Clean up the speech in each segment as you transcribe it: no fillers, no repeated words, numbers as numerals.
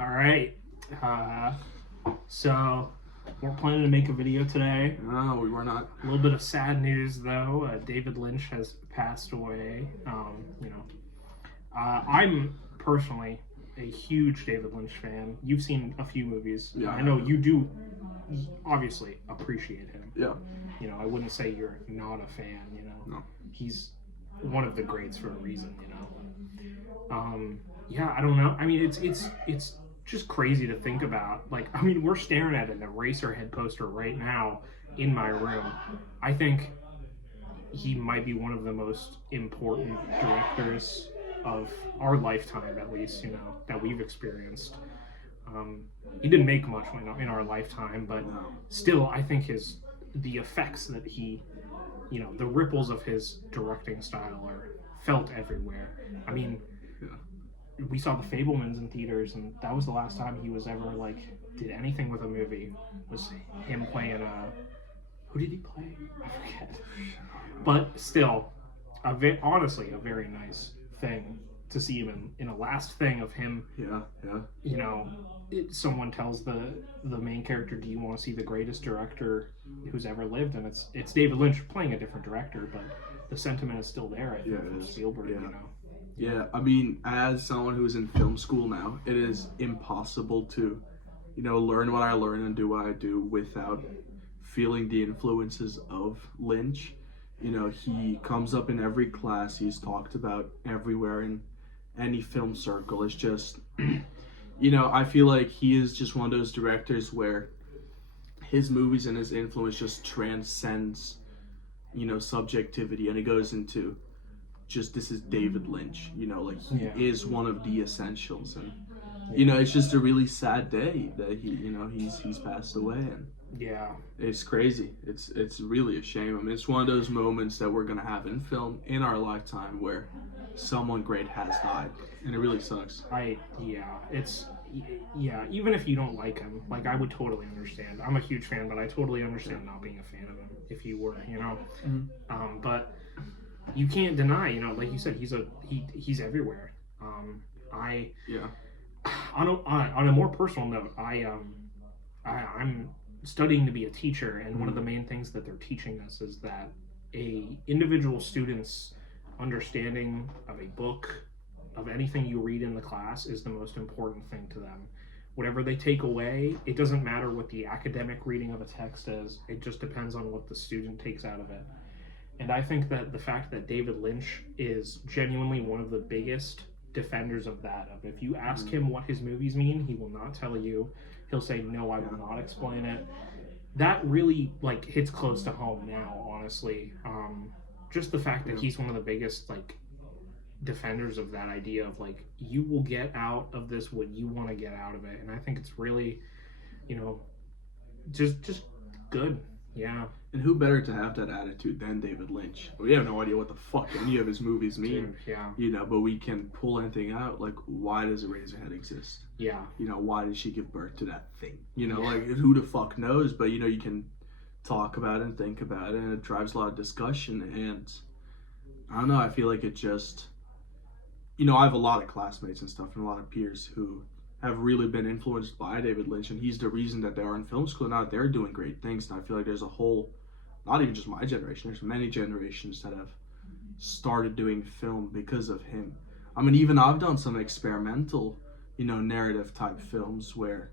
All right. Uh, so we're planning to make a video today. No, we were not. A little bit of sad news, though. David Lynch has passed away. I'm personally a huge David Lynch fan. You've seen a few movies. Yeah, I know you do. Obviously, appreciate him. Yeah. I wouldn't say you're not a fan. No. He's one of the greats for a reason. Yeah, I don't know. I mean, it's just crazy to think about. Like, I mean, we're staring at an Eraserhead poster right now in my room. I think he might be one of the most important directors of our lifetime, at least, that we've experienced. He didn't make much in our lifetime, but still, I think the effects that he, the ripples of his directing style are felt everywhere. I mean, we saw The Fabelmans in theaters, and that was the last time he was ever did anything with a movie. Was him playing who did he play? I forget. But still, honestly, a very nice thing to see him in a last thing of him. Yeah. Someone tells the main character, "Do you want to see the greatest director who's ever lived?" And it's David Lynch playing a different director, but the sentiment is still there. I think from Spielberg. Yeah, I mean, as someone who's in film school now, it is impossible to, learn what I learn and do what I do without feeling the influences of Lynch. He comes up in every class. He's talked about everywhere in any film circle. It's just, I feel like he is just one of those directors where his movies and his influence just transcends, subjectivity, and it goes into just, this is David Lynch, he is one of the essentials, and it's just a really sad day that he's passed away, and it's crazy. It's really a shame. I mean, it's one of those moments that we're gonna have in film in our lifetime where someone great has died, and it really sucks. Even if you don't like him, I would totally understand. I'm a huge fan, but I totally understand not being a fan of him if you were, but you can't deny, like you said, he's everywhere. On a more personal note, I'm studying to be a teacher, and one of the main things that they're teaching us is that a individual student's understanding of a book, of anything you read in the class, is the most important thing to them. Whatever they take away, it doesn't matter what the academic reading of a text is. It just depends on what the student takes out of it. And I think that the fact that David Lynch is genuinely one of the biggest defenders of that, of if you ask him what his movies mean, he will not tell you. He'll say, "No, I will not explain it." That really hits close to home now, honestly. Just the fact that he's one of the biggest defenders of that idea of you will get out of this what you want to get out of it. And I think it's really, just good. Yeah. And who better to have that attitude than David Lynch? We have no idea what the fuck any of his movies mean. Dude, but we can pull anything out. Why does Eraserhead exist? Yeah. Why did she give birth to that thing? Who the fuck knows? But, you can talk about it and think about it, and it drives a lot of discussion. And I don't know, I feel like it just, I have a lot of classmates and stuff and a lot of peers who have really been influenced by David Lynch, and he's the reason that they are in film school now. They're doing great things, and I feel like there's a whole, not even just my generation, there's many generations that have started doing film because of him. I mean, even I've done some experimental, narrative type films where,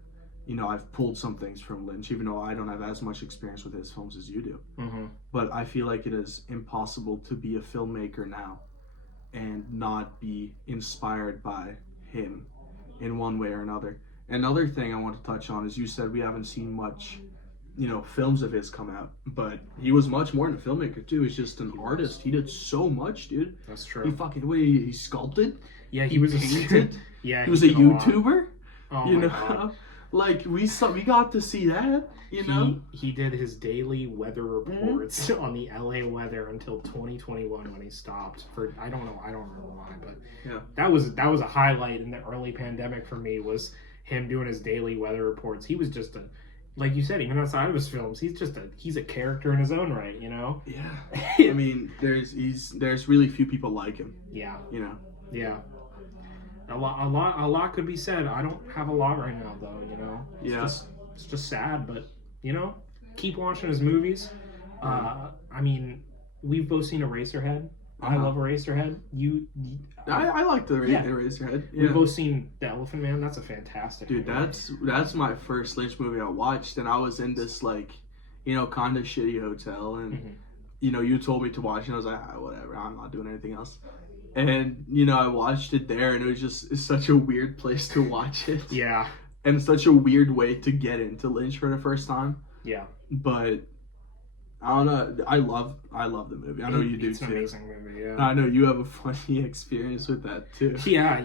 I've pulled some things from Lynch, even though I don't have as much experience with his films as you do. Mm-hmm. But I feel like it is impossible to be a filmmaker now and not be inspired by him in one way or another. Another thing I want to touch on is, you said we haven't seen much, films of his come out, but he was much more than a filmmaker too. He's just an artist. He did so much, dude. That's true. He sculpted. Yeah, he was painted. Yeah, he was a YouTuber. Oh my God. We got to see that. He did his daily weather reports on the LA weather until 2021 when he stopped for I don't remember why, but that was a highlight in the early pandemic for me, was him doing his daily weather reports. He was just like you said, even outside of his films, he's a character in his own right, Yeah. I mean, there's really few people like him. Yeah. Yeah. A lot could be said. I don't have a lot right now, though. Yeah. It's just sad, but keep watching his movies. I mean, we've both seen Eraserhead. I love Eraserhead. I like the Yeah. Eraserhead. Yeah. We've both seen The Elephant Man. That's a fantastic Dude, movie. that's my first Lynch movie I watched, and I was in this like, kind of shitty hotel, and Mhm. you told me to watch it, and I was like, whatever, I'm not doing anything else. And I watched it there, and it's such a weird place to watch it. Yeah. And such a weird way to get into Lynch for the first time. Yeah. But I don't know. I love the movie. I know you do It's too. an amazing movie. Yeah. I know you have a funny experience with that too. Yeah.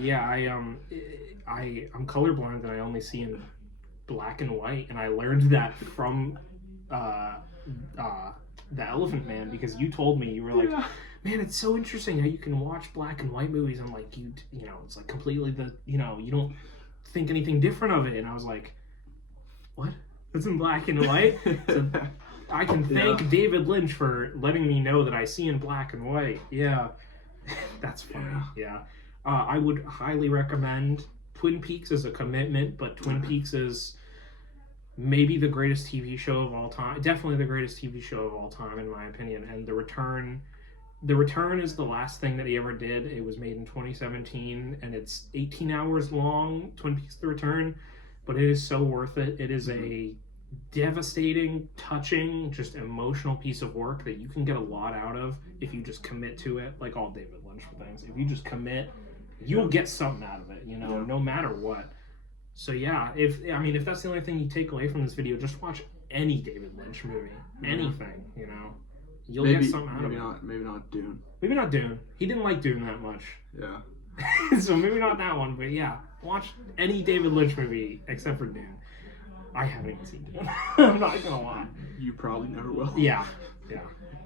I'm colorblind and I only see in black and white, and I learned that from The Elephant Man, because you told me, you were like, Yeah. man, it's so interesting how you can watch black and white movies and like it's like completely you don't think anything different of it, and I was like, what? It's in black and white? So I can thank David Lynch for letting me know that I see in black and white. Yeah. That's funny. Yeah. I would highly recommend Twin Peaks as a commitment, but Twin Peaks is maybe the greatest TV show of all time. Definitely the greatest TV show of all time, in my opinion. And The Return is the last thing that he ever did. It was made in 2017, and it's 18 hours long, Twin Peaks The Return, but it is so worth it. It is a devastating, touching, just emotional piece of work that you can get a lot out of if you just commit to it, like all David Lynch things. If you just commit, you'll get something out of it, no matter what. So yeah, if that's the only thing you take away from this video, just watch any David Lynch movie. Anything, You'll get something out of it. Maybe not Dune. Maybe not Dune. He didn't like Dune that much. Yeah. So maybe not that one, but yeah. Watch any David Lynch movie except for Dune. I haven't even seen Dune. I'm not gonna lie. You probably never will. Yeah.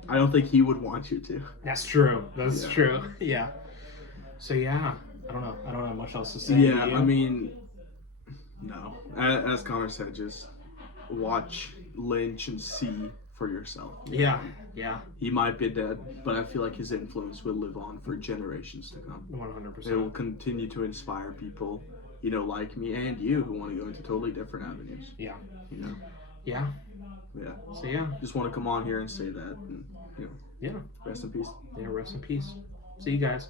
I don't think he would want you to. That's true. That's true. Yeah. So yeah. I don't know. I don't have much else to say. Yeah, I mean, no. As Connor said, just watch Lynch and see for yourself. Yeah. He might be dead, but I feel like his influence will live on for generations to come. 100%. It will continue to inspire people, like me and you, who want to go into totally different avenues. Yeah. Yeah. So yeah. Just want to come on here and say that. And, Yeah. Rest in peace. Yeah, rest in peace. See you guys.